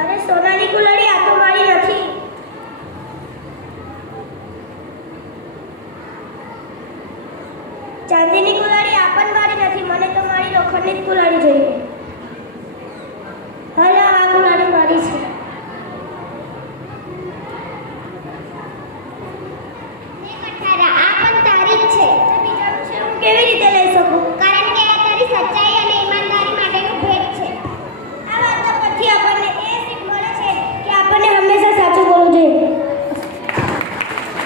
અરે સોનાની કુલડી આ તો મારી નથી. ચાંદીની કુલડી આ પણ મારી નથી. મને તો મારી લોખંડની જ કુલડી જોઈએ. હવે આ કુલડી મારી છે. આ પણ તારી જ છે. બીજાનું છે હું કેવી રીતે લઈ